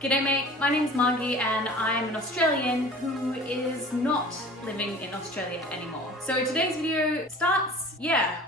G'day mate, my name's Margie and I'm an Australian who is not living in Australia anymore. So today's video starts,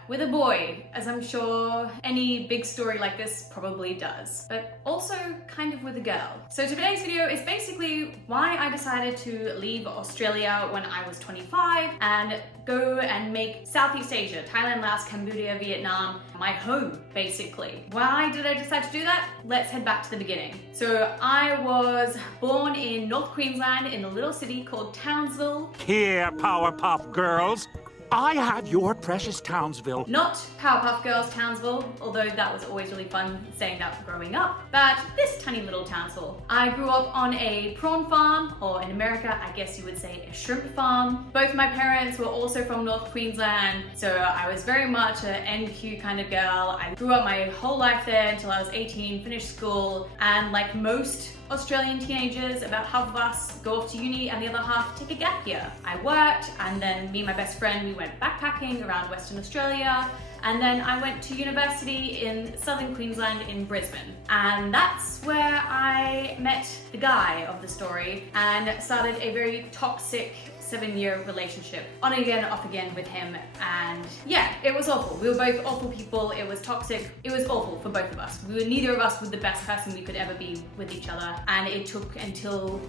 with a boy, as I'm sure any big story like this probably does, but also kind of with a girl. So today's video is basically why I decided to leave Australia when I was 25 and go and make Southeast Asia, Thailand, Laos, Cambodia, Vietnam, my home, basically. Why did I decide to do that? Let's head back to the beginning. So I was born in North Queensland in a little city called Townsville. Here, Powerpuff Girls. I have your precious Townsville. Not Powerpuff Girls Townsville, although that was always really fun saying that growing up, but this tiny little Townsville. I grew up on a prawn farm, or in America, I guess you would say a shrimp farm. Both my parents were also from North Queensland, so I was very much an NQ kind of girl. I grew up my whole life there until I was 18, finished school, and like most Australian teenagers, about half of us go off to uni and the other half take a gap year. I worked, and then me and my best friend, we went backpacking around Western Australia, and then I went to university in southern Queensland in Brisbane. And that's where I met the guy of the story and started a very toxic 7-year relationship, on again, off again with him, and yeah, it was awful. We were both awful people, it was toxic, it was awful for both of us. Neither of us were the best person we could ever be with each other, and it took until,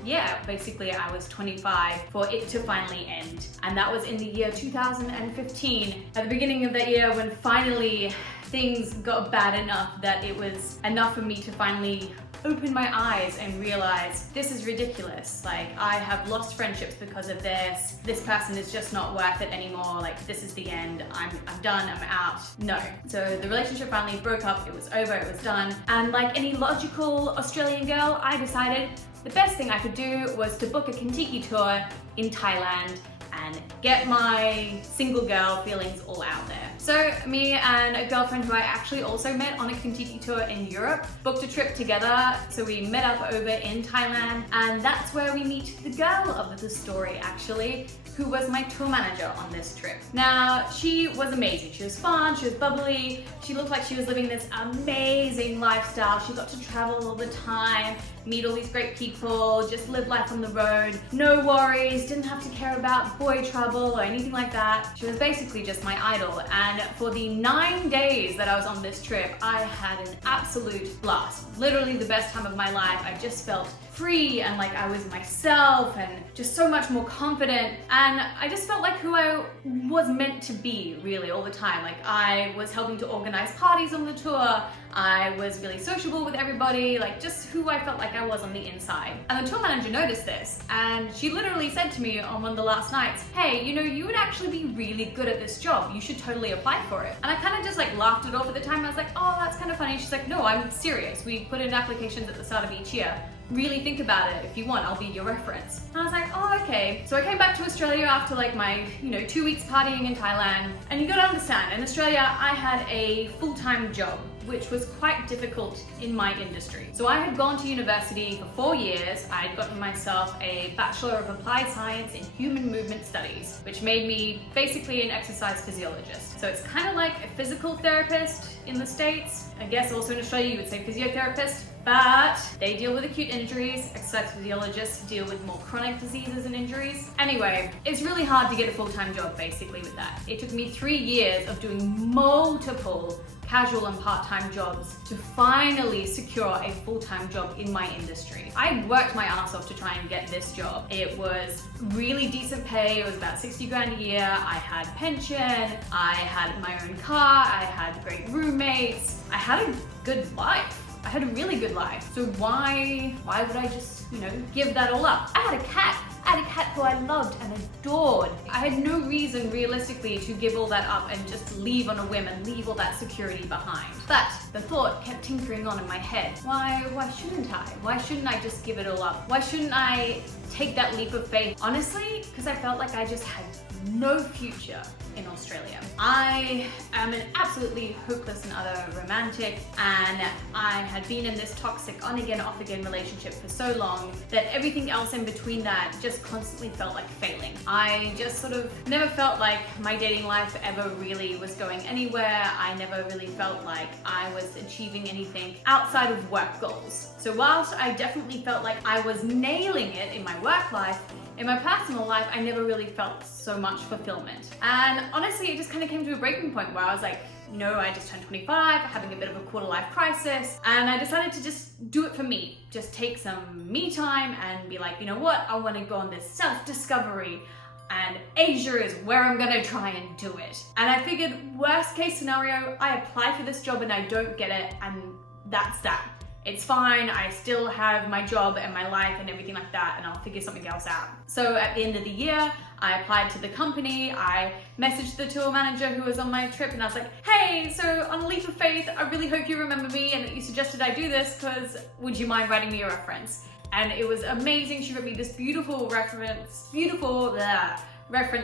basically I was 25 for it to finally end. And that was in the year 2015, at the beginning of that year when finally things got bad enough that it was enough for me to finally open my eyes and realize this is ridiculous. Like, I have lost friendships because of this. This person is just not worth it anymore. Like, this is the end. I'm done, I'm out. No. So the relationship finally broke up. It was over, it was done. And like any logical Australian girl, I decided the best thing I could do was to book a Kentucky tour in Thailand and get my single girl feelings all out there. So me and a girlfriend who I actually also met on a Kentucky tour in Europe booked a trip together. So we met up over in Thailand, and that's where we meet the girl of the story actually, who was my tour manager on this trip. Now, she was amazing. She was fun, she was bubbly, she looked like she was living this amazing lifestyle. She got to travel all the time, meet all these great people, just live life on the road, no worries, didn't have to care about boy trouble or anything like that. She was basically just my idol, and for the 9 days that I was on this trip, I had an absolute blast. Literally the best time of my life. I just felt free and like I was myself and just so much more confident, and I just felt like who I was meant to be really all the time. Like, I was helping to organize parties on the tour, I was really sociable with everybody, like just who I felt like I was on the inside. And the tour manager noticed this, and she literally said to me on one of the last nights, hey, you know, you would actually be really good at this job. You should totally apply for it. And I kind of just like laughed it off at the time. I was like, oh, that's kind of funny. She's like, no, I'm serious. We put in applications at the start of each year. Really think about it. If you want, I'll be your reference. And I was like, oh, okay. So I came back to Australia after like my, 2 weeks partying in Thailand. And you gotta understand, in Australia, I had a full-time job, which was quite difficult in my industry. So I had gone to university for 4 years. I had gotten myself a Bachelor of Applied Science in Human Movement Studies, which made me basically an exercise physiologist. So it's kind of like a physical therapist in the States. I guess also in Australia you would say physiotherapist, but they deal with acute injuries. Exercise physiologists deal with more chronic diseases and injuries. Anyway, it's really hard to get a full-time job basically with that. It took me 3 years of doing multiple casual and part-time jobs to finally secure a full-time job in my industry. I worked my ass off to try and get this job. It was really decent pay. It was about 60 grand a year. I had pension, I had my own car, I had great roommates. I had a good life. I had a really good life. So why would I just, give that all up? I had a cat. I had a cat who I loved and adored. I had no reason realistically to give all that up and just leave on a whim and leave all that security behind. But the thought kept tinkering on in my head. Why shouldn't I? Why shouldn't I just give it all up? Why shouldn't I take that leap of faith? Honestly, because I felt like I just had no future in Australia. I am an absolutely hopeless and utter romantic, and I had been in this toxic on again, off again relationship for so long that everything else in between that just constantly felt like failing. I just sort of never felt like my dating life ever really was going anywhere. I never really felt like I was achieving anything outside of work goals. So whilst I definitely felt like I was nailing it in my work life, in my personal life, I never really felt so much fulfillment. And honestly, it just kind of came to a breaking point where I was like, no, I just turned 25, having a bit of a quarter life crisis, and I decided to just do it for me. Just take some me time and be like, you know what, I want to go on this self-discovery, and Asia is where I'm gonna try and do it. And I figured, worst case scenario, I apply for this job and I don't get it, and that's that. It's fine, I still have my job and my life and everything like that, and I'll figure something else out. So at the end of the year, I applied to the company, I messaged the tour manager who was on my trip, and I was like, hey, so on a leap of faith, I really hope you remember me and that you suggested I do this, because would you mind writing me a reference? And it was amazing. She wrote me this beautiful reference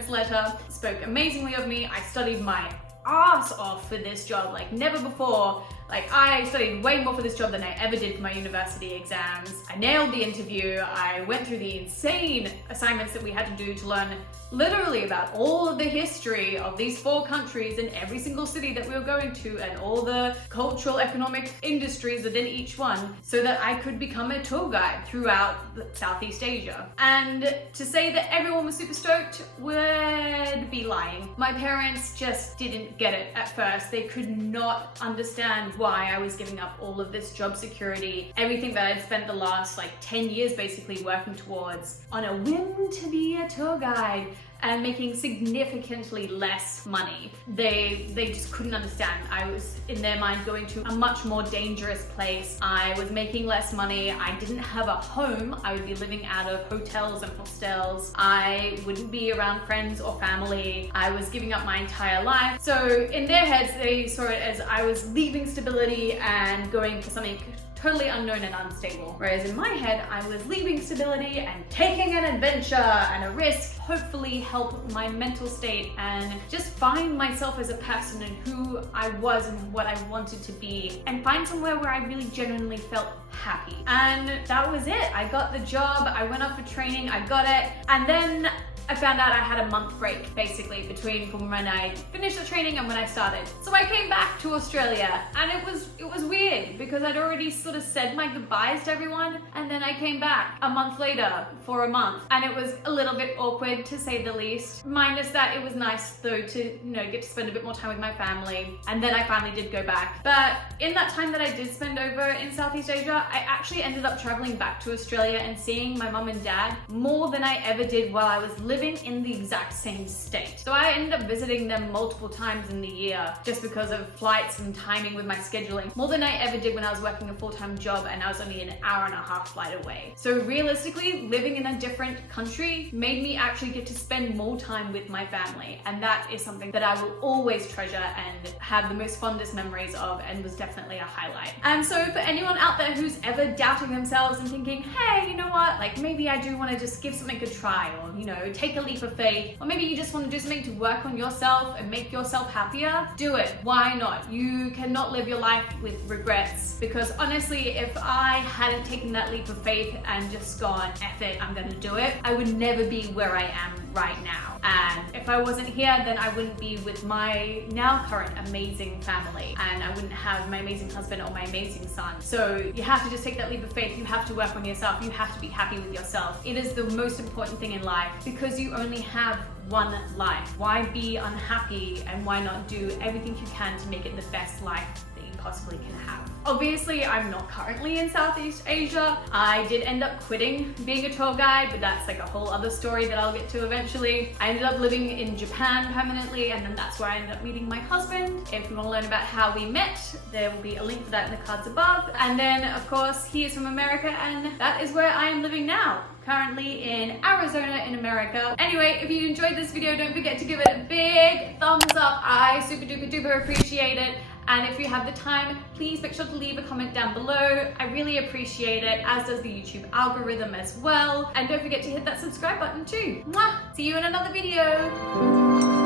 letter, spoke amazingly of me. I studied my ass off for this job like never before. Like, I studied way more for this job than I ever did for my university exams. I nailed the interview. I went through the insane assignments that we had to do to learn literally about all of the history of these 4 countries and every single city that we were going to, and all the cultural, economic industries within each one, so that I could become a tour guide throughout Southeast Asia. And to say that everyone was super stoked would be lying. My parents just didn't get it at first. They could not understand why I was giving up all of this job security, everything that I'd spent the last like 10 years basically working towards, on a whim to be a tour guide and making significantly less money. They just couldn't understand. I was, in their mind, going to a much more dangerous place. I was making less money. I didn't have a home. I would be living out of hotels and hostels. I wouldn't be around friends or family. I was giving up my entire life. So in their heads, they saw it as I was leaving stability and going for something totally unknown and unstable. Whereas in my head, I was leaving stability and taking an adventure and a risk, hopefully help my mental state and just find myself as a person and who I was and what I wanted to be, and find somewhere where I really genuinely felt happy. And that was it. I got the job, I went off for training, I got it, and then I found out I had a month break basically between from when I finished the training and when I started. So I came back to Australia, and it was weird because I'd already sort of said my goodbyes to everyone, and then I came back a month later for a month, and it was a little bit awkward to say the least. Minus that it was nice though to, you know, get to spend a bit more time with my family, and then I finally did go back. But in that time that I did spend over in Southeast Asia, I actually ended up traveling back to Australia and seeing my mum and dad more than I ever did while I was living in the exact same state. So I ended up visiting them multiple times in the year just because of flights and timing with my scheduling, more than I ever did when I was working a full-time job and I was only an hour and a half flight away. So realistically, living in a different country made me actually get to spend more time with my family, and that is something that I will always treasure and have the most fondest memories of, and was definitely a highlight. And so for anyone out there who's ever doubting themselves and thinking, hey, you know what, like maybe I do want to just give something a try, or, you know, take a leap of faith, or maybe you just want to do something to work on yourself and make yourself happier, do it. Why not? You cannot live your life with regrets, because honestly, if I hadn't taken that leap of faith and just gone, F it, I'm gonna do it, I would never be where I am right now. And if I wasn't here, then I wouldn't be with my now current amazing family, and I wouldn't have my amazing husband or my amazing son. So you have to just take that leap of faith. You have to work on yourself. You have to be happy with yourself. It is the most important thing in life, because you only have one life. Why be unhappy, and why not do everything you can to make it the best life that you possibly can have? Obviously, I'm not currently in Southeast Asia. I did end up quitting being a tour guide, but that's like a whole other story that I'll get to eventually. I ended up living in Japan permanently, and then that's where I ended up meeting my husband. If you want to learn about how we met, there will be a link for that in the cards above. And then, of course, he is from America, and that is where I am living now, currently in Arizona in America. Anyway, if you enjoyed this video, don't forget to give it a big thumbs up. I super duper duper appreciate it. And if you have the time, please make sure to leave a comment down below. I really appreciate it, as does the YouTube algorithm as well. And don't forget to hit that subscribe button too. Mwah! See you in another video.